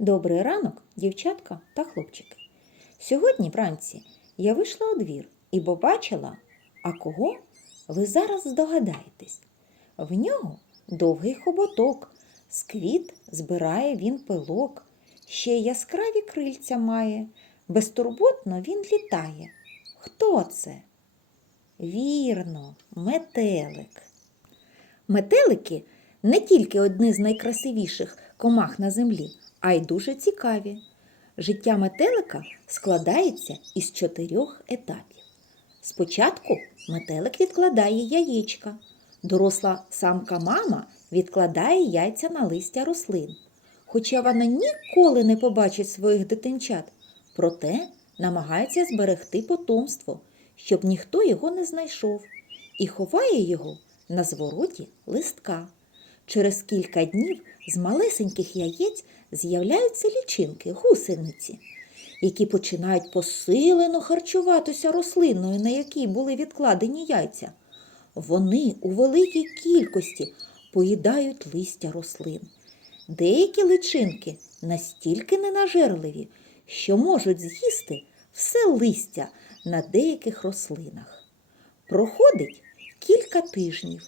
Добрий ранок, дівчатка та хлопчики. Сьогодні вранці я вийшла у двір і побачила, а кого ви зараз здогадаєтесь. В нього довгий хоботок, з квіт збирає він пилок, ще яскраві крильця має, безтурботно він літає. Хто це? Вірно, метелик. Метелики не тільки одні з найкрасивіших комах на землі, а й дуже цікаві. Життя метелика складається із чотирьох етапів. Спочатку метелик відкладає яєчка. Доросла самка мама відкладає яйця на листя рослин. Хоча вона ніколи не побачить своїх дитинчат, проте намагається зберегти потомство, щоб ніхто його не знайшов, і ховає його на звороті листка. Через кілька днів з малесеньких яєць з'являються лічинки, гусениці, які починають посилено харчуватися рослиною, на якій були відкладені яйця. Вони у великій кількості поїдають листя рослин. Деякі личинки настільки ненажерливі, що можуть з'їсти все листя на деяких рослинах. Проходить кілька тижнів.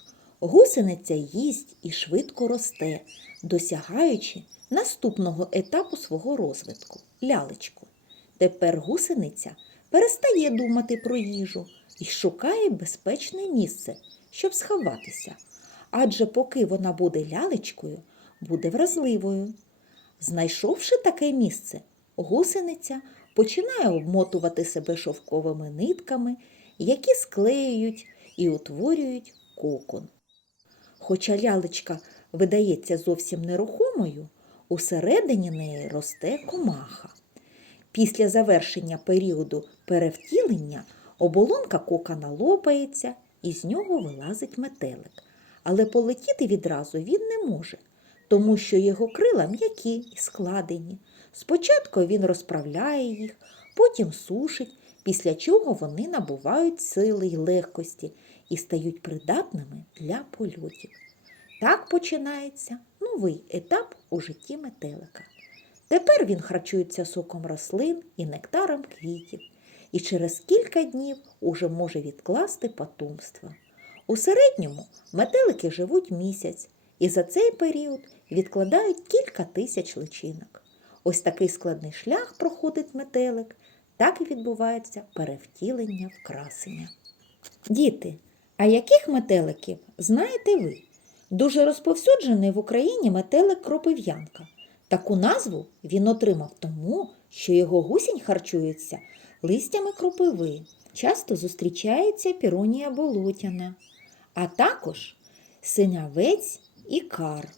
Гусениця їсть і швидко росте, досягаючи наступного етапу свого розвитку лялечку. Тепер гусениця перестає думати про їжу і шукає безпечне місце, щоб сховатися. Адже поки вона буде лялечкою, буде вразливою. Знайшовши таке місце, гусениця починає обмотувати себе шовковими нитками, які склеюють і утворюють кокон. Хоча лялечка видається зовсім нерухомою, усередині неї росте комаха. Після завершення періоду перевтілення оболонка кокона лопається і з нього вилазить метелик. Але полетіти відразу він не може, тому що його крила м'які і складені. Спочатку він розправляє їх, потім сушить, після чого вони набувають сили й легкості і стають придатними для польотів. Так починається новий етап у житті метелика. Тепер він харчується соком рослин і нектаром квітів, і через кілька днів уже може відкласти потомство. У середньому метелики живуть місяць і за цей період відкладають кілька тисяч личинок. Ось такий складний шлях проходить метелик, так і відбувається перевтілення в красення. Діти, а яких метеликів знаєте ви? Дуже розповсюджений в Україні метелик кропив'янка. Таку назву він отримав тому, що його гусінь харчується листями кропиви. Часто зустрічається піронія болотяна, а також синявець і кар.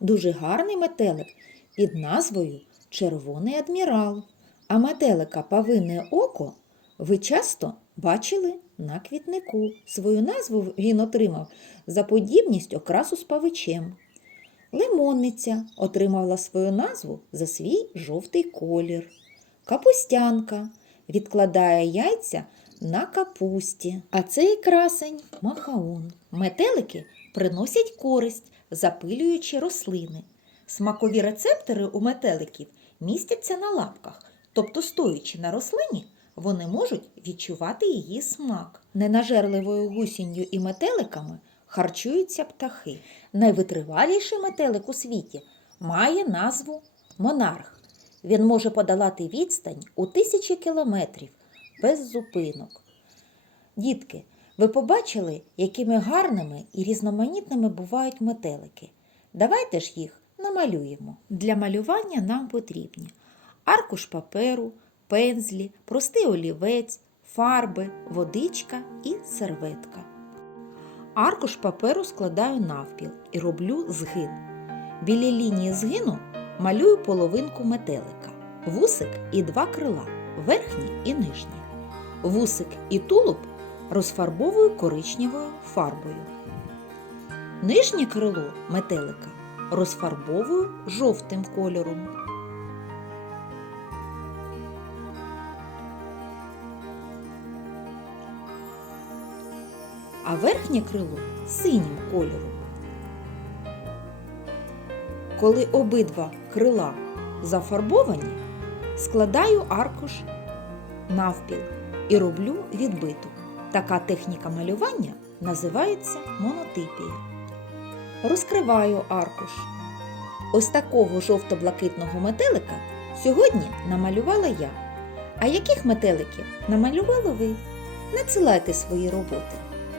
Дуже гарний метелик під назвою Червоний адмірал. А метелика павине око ви часто бачили на квітнику. Свою назву він отримав за подібність окрасу з павичем. Лимонниця отримала свою назву за свій жовтий колір. Капустянка відкладає яйця на капусті. А цей красень махаон. Метелики приносять користь, запилюючи рослини. Смакові рецептори у метеликів містяться на лапках, тобто, стоячи на рослині, вони можуть відчувати її смак. Ненажерливою гусінню і метеликами харчуються птахи. Найвитриваліший метелик у світі має назву монарх. Він може подолати відстань у тисячі кілометрів без зупинок. Дітки, ви побачили, якими гарними і різноманітними бувають метелики. Давайте ж їх намалюємо. Для малювання нам потрібні аркуш паперу, пензлі, простий олівець, фарби, водичка і серветка. Аркуш паперу складаю навпіл і роблю згин. Біля лінії згину малюю половинку метелика, вусик і два крила, верхній і нижній. Вусик і тулуб розфарбовую коричневою фарбою. Нижнє крило метелика розфарбовую жовтим кольором. А верхнє крило синім кольором. Коли обидва крила зафарбовані, складаю аркуш навпіл і роблю відбиток. Така техніка малювання називається монотипія. Розкриваю аркуш. Ось такого жовто-блакитного метелика сьогодні намалювала я. А яких метеликів намалювали ви? Надсилайте свої роботи.